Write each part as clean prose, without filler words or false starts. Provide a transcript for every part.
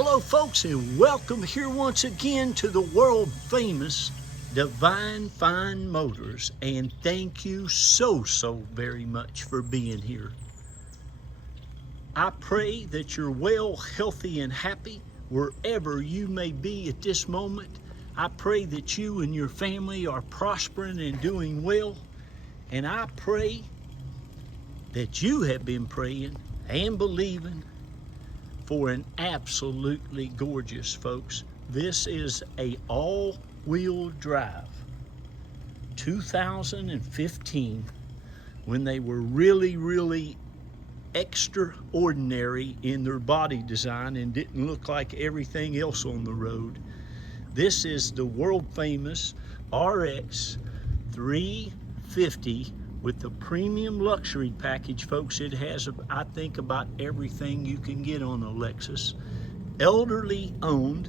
Hello folks, and welcome here once again to the world famous Divine Fine Motors, and thank you so very much for being here. I pray that you're well, healthy, and happy wherever you may be at this moment. I pray that you and your family are prospering and doing well, and I pray that you have been praying and believing for an absolutely gorgeous, folks. This is a all-wheel drive 2015, when they were really extraordinary in their body design and didn't look like everything else on the road. This is the world famous RX350 with the premium luxury package, folks. It has, I think, about everything you can get on a Lexus. Elderly owned,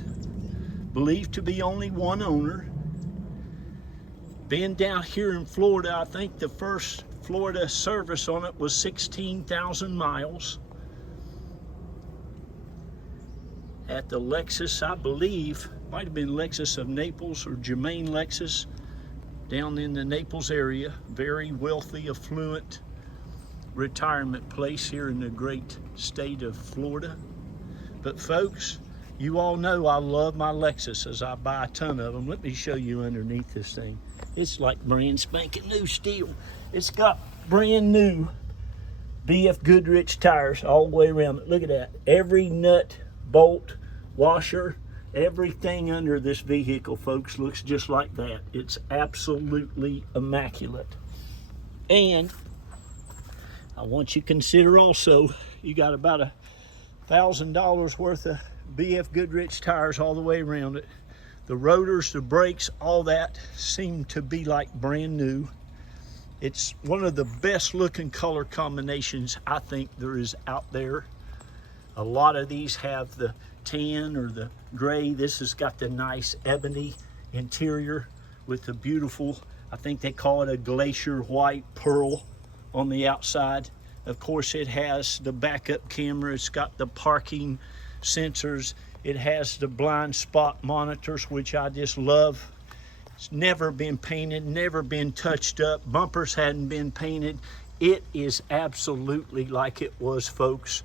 believed to be only one owner. Been down here in Florida, I think the first Florida service on it was 16,000 miles. At the Lexus, I believe, might have been Lexus of Naples or Germain Lexus, down in the Naples area. Very wealthy, affluent retirement place here in the great state of Florida. But folks, you all know I love my Lexuses. I buy a ton of them. Let me show you underneath this thing. It's like brand spanking new steel. It's got brand new BF Goodrich tires all the way around it. Look at that. Every nut, bolt, washer, everything under this vehicle, folks, looks just like that. It's absolutely immaculate. And I want you to consider also, you got about $1,000 worth of BF Goodrich tires all the way around it. The rotors, the brakes, all that seem to be like brand new. It's one of the best looking color combinations I think there is out there. A lot of these have the tan or the gray. This has got the nice ebony interior with the beautiful, I think they call it a glacier white pearl on the outside. Of course, it has the backup camera. It's got the parking sensors. It has the blind spot monitors, which I just love. It's never been painted, never been touched up. Bumpers hadn't been painted. It is absolutely like it was, folks,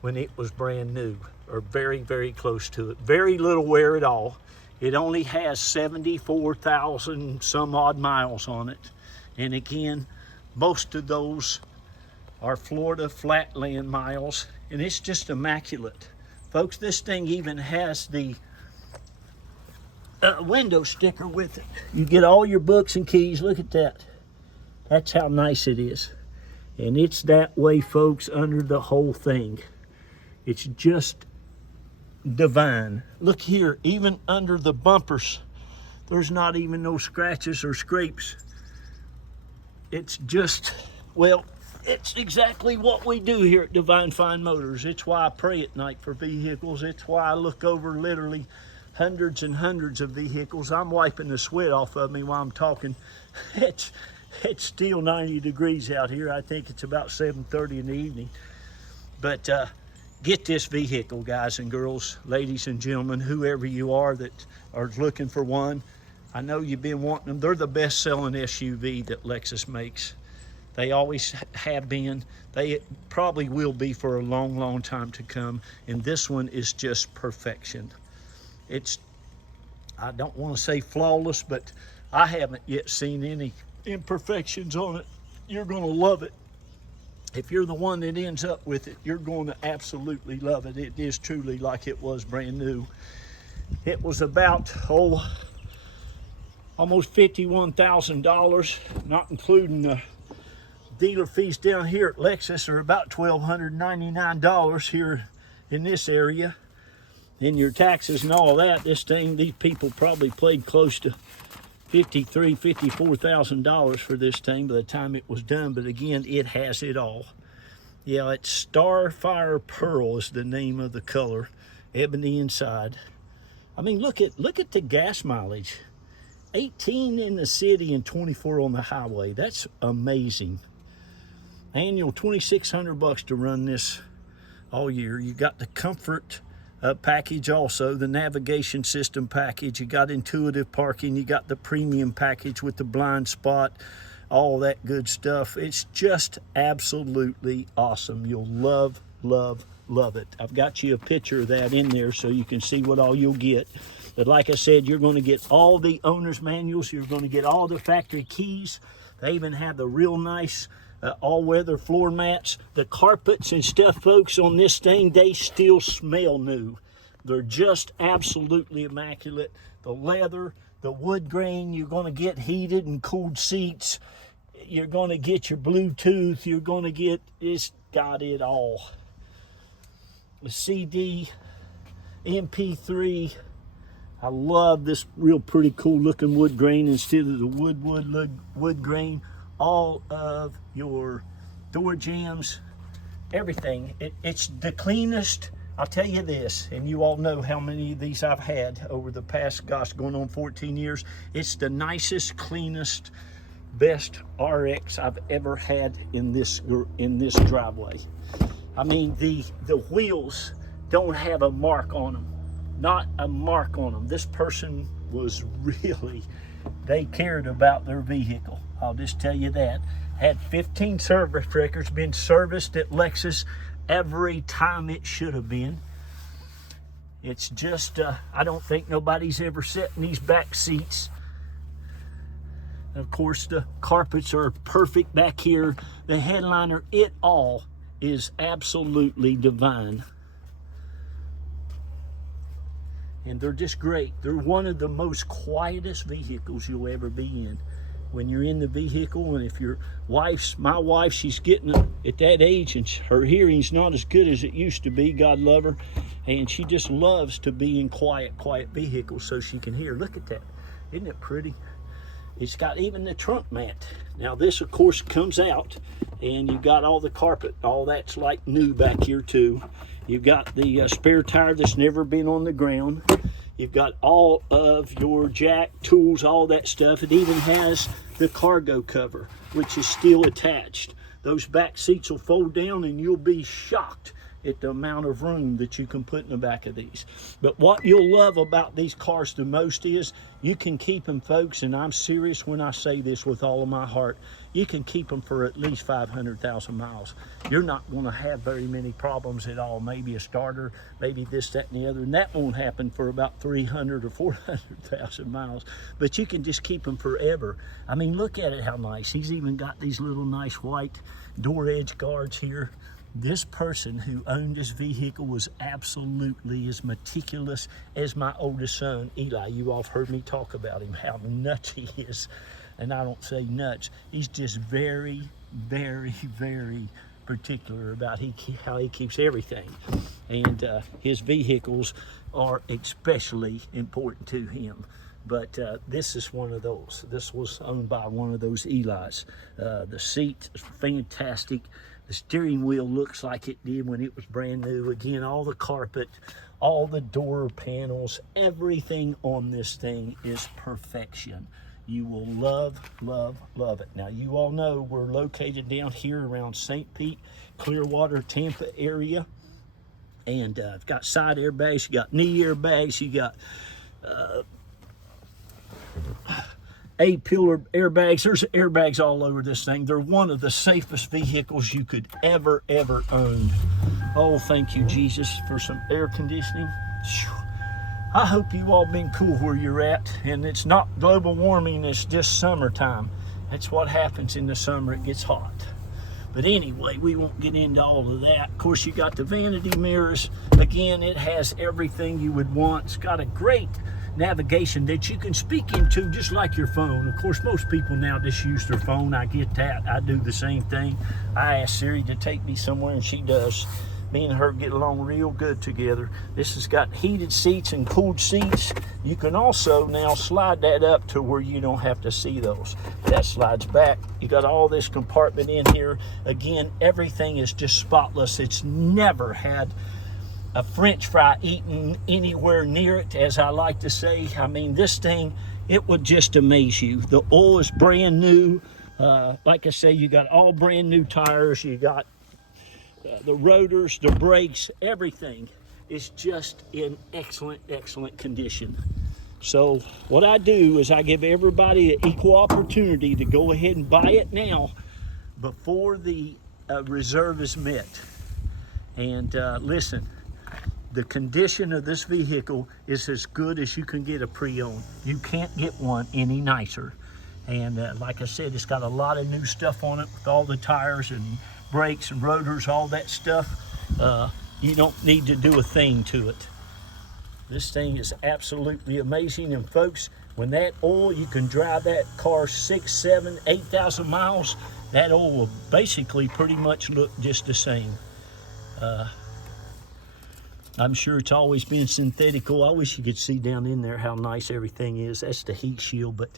when it was brand new, or very close to it. Very little wear at all. It only has 74,000 some odd miles on it. And again, most of those are Florida flatland miles, and it's just immaculate. Folks, this thing even has the window sticker with it. You get all your books and keys. Look at that. That's how nice it is. And it's that way, folks, under the whole thing. It's just divine. Look here, even under the bumpers, there's not even no scratches or scrapes. It's just, well, it's exactly what we do here at Divine Fine Motors. It's why I pray at night for vehicles. It's why I look over literally hundreds and hundreds of vehicles. I'm wiping the sweat off of me while I'm talking. It's still 90 degrees out here. I think it's about 7:30 in the evening. But get this vehicle, guys and girls, ladies and gentlemen, whoever you are that are looking for one. I know you've been wanting them. They're the best-selling SUV that Lexus makes. They always have been. They probably will be for a long time to come. And this one is just perfection. It's, I don't want to say flawless, but I haven't yet seen any imperfections on it. You're going to love it. If you're the one that ends up with it, you're going to absolutely love it. It is truly like it was brand new. It was about, almost $51,000, not including the dealer fees down here at Lexus are about $1,299 here in this area. In your taxes and all that, this thing, these people probably paid close to $53,000, $54,000 for this thing by the time it was done. But again, it has it all. Yeah, it's Starfire Pearl is the name of the color. Ebony inside. I mean, look at the gas mileage. 18 in the city and 24 on the highway. That's amazing. Annual $2,600 to run this all year. You got the comfort package also, the navigation system package. You got intuitive parking, you got the premium package with the blind spot, all that good stuff. It's just absolutely awesome. You'll love, love, love it. I've got you a picture of that in there so you can see what all you'll get. But like I said, you're going to get all the owner's manuals. You're going to get all the factory keys. They even have the real nice all-weather floor mats. The carpets and stuff, folks, on this thing, they still smell new. They're just absolutely immaculate. The leather, the wood grain, you're going to get heated and cooled seats. You're going to get your Bluetooth. You're going to get, it's got it all. The CD, MP3. I love this real pretty cool looking wood grain instead of the wood grain. All of your door jambs, everything. It's the cleanest. I'll tell you this, and you all know how many of these I've had over the past, gosh, going on 14 years. It's the nicest, cleanest, best RX I've ever had in this driveway. I mean, the wheels don't have a mark on them. Not a mark on them. This person was really, they cared about their vehicle. I'll just tell you that. Had 15 service records, been serviced at Lexus every time it should have been. It's just, I don't think nobody's ever sat in these back seats. Of course, the carpets are perfect back here. The headliner, it all is absolutely divine. And they're just great. They're one of the most quietest vehicles you'll ever be in. When you're in the vehicle, and if your my wife, she's getting at that age, and her hearing's not as good as it used to be, God love her, and she just loves to be in quiet vehicles so she can hear. Look at that. Isn't it pretty? It's got even the trunk mat. Now this, of course, comes out, and you've got all the carpet. All that's like new back here too. You've got the spare tire that's never been on the ground. You've got all of your jack, tools, all that stuff. It even has the cargo cover, which is still attached. Those back seats will fold down, and you'll be shocked at the amount of room that you can put in the back of these. But what you'll love about these cars the most is you can keep them, folks, and I'm serious when I say this with all of my heart, you can keep them for at least 500,000 miles. You're not going to have very many problems at all. Maybe a starter, maybe this, that, and the other, and that won't happen for about 300 or 400,000 miles. But you can just keep them forever. I mean, look at it, how nice. He's even got these little nice white door edge guards here. This person who owned this vehicle was absolutely as meticulous as my oldest son, Eli. You all have heard me talk about him, how nuts he is. And I don't say nuts. He's just very, very, very particular about how he keeps everything. And his vehicles are especially important to him. But this is one of those. This was owned by one of those Eli's. The seat is fantastic. The steering wheel looks like it did when it was brand new. Again, all the carpet, all the door panels, everything on this thing is perfection. You will love, love, love it. Now, you all know we're located down here around St. Pete, Clearwater, Tampa area. And I've got side airbags, you got knee airbags, you got A-pillar airbags. There's airbags all over this thing. They're one of the safest vehicles you could ever own. Oh, thank you, Jesus, for some air conditioning. I hope you all been cool where you're at, and it's not global warming, it's just summertime. That's what happens in the summer, it gets hot. But anyway, we won't get into all of that. Of course, you got the vanity mirrors. Again, it has everything you would want. It's got a great navigation that you can speak into just like your phone. Of course, most people now just use their phone. I get that. I do the same thing. I ask Siri to take me somewhere, and she does. Me and her get along real good together. This has got heated seats and cooled seats. You can also now slide that up to where you don't have to see those. That slides back. You got all this compartment in here. Again, everything is just spotless. It's never had a French fry eaten anywhere near it, as I like to say. I mean, this thing, it would just amaze you. The oil is brand new. Like I say, you got all brand new tires. You got the rotors, the brakes, everything is just in excellent, excellent condition. So what I do is I give everybody an equal opportunity to go ahead and buy it now before the reserve is met. And listen, the condition of this vehicle is as good as you can get a pre-owned. You can't get one any nicer. And like I said, it's got a lot of new stuff on it with all the tires and brakes and rotors, all that stuff. You don't need to do a thing to it. This thing is absolutely amazing. And folks, when that oil, you can drive that car 6, 7, 8,000 miles, that oil will basically pretty much look just the same. I'm sure it's always been synthetical. I wish you could see down in there how nice everything is. That's the heat shield. But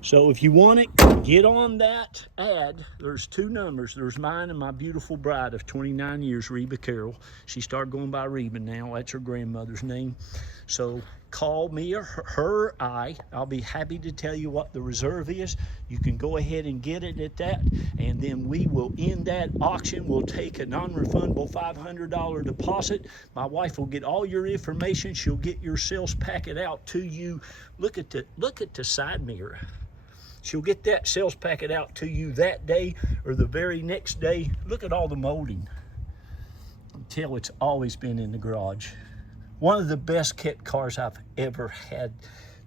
so if you want it, get on that ad. There's 2 numbers. There's mine and my beautiful bride of 29 years, Reba Carroll. She started going by Reba now. That's her grandmother's name. So call me or her. I'll be happy to tell you what the reserve is. You can go ahead and get it at that, and then we will end that auction. We'll take a non-refundable $500 deposit. My wife will get all your information. She'll get your sales packet out to you. Look at the side mirror. She'll get that sales packet out to you that day or the very next day. Look at all the molding. Until it's always been in the garage. One of the best kept cars I've ever had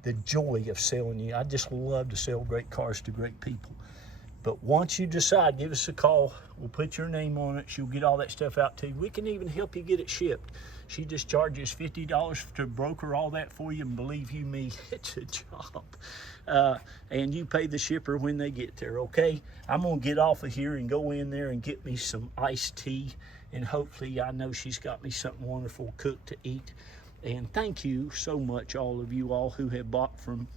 the joy of selling you. I just love to sell great cars to great people. But once you decide, give us a call. We'll put your name on it. She'll get all that stuff out to you. We can even help you get it shipped. She just charges $50 to broker all that for you. And believe you me, it's a job. And you pay the shipper when they get there, okay? I'm going to get off of here and go in there and get me some iced tea. And hopefully, I know she's got me something wonderful cooked to eat. And thank you so much, all of you all who have bought from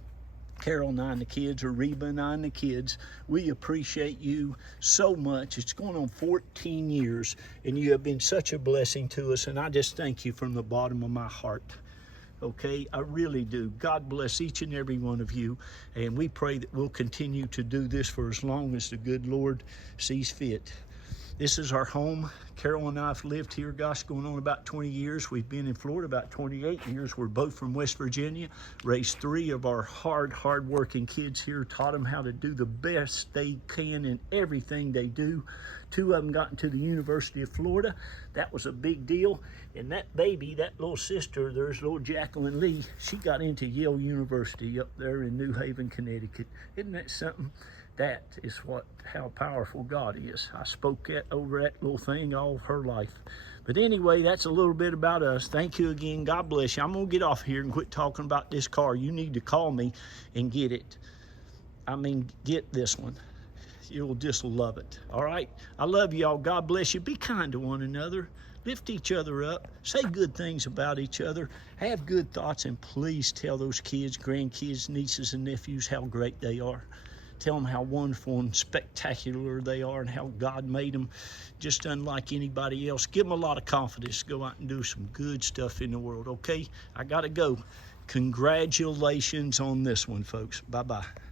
Carol and I and the kids, or Reba and I and the kids. We appreciate you so much. It's going on 14 years, and you have been such a blessing to us. And I just thank you from the bottom of my heart. Okay, I really do. God bless each and every one of you. And we pray that we'll continue to do this for as long as the good Lord sees fit. This is our home. Carol and I have lived here, gosh, going on about 20 years. We've been in Florida about 28 years. We're both from West Virginia. Raised 3 of our hard-working kids here. Taught them how to do the best they can in everything they do. 2 of them got into the University of Florida. That was a big deal. And that baby, that little sister, there's little Jacqueline Lee. She got into Yale University up there in New Haven, Connecticut. Isn't that something? That is how powerful God is. I spoke over that little thing all her life. But anyway, that's a little bit about us. Thank you again. God bless you. I'm going to get off here and quit talking about this car. You need to call me and get it. I mean, get this one. You'll just love it. All right? I love y'all. God bless you. Be kind to one another. Lift each other up. Say good things about each other. Have good thoughts. And please tell those kids, grandkids, nieces, and nephews how great they are. Tell them how wonderful and spectacular they are and how God made them just unlike anybody else. Give them a lot of confidence. Go out and do some good stuff in the world, okay? I got to go. Congratulations on this one, folks. Bye-bye.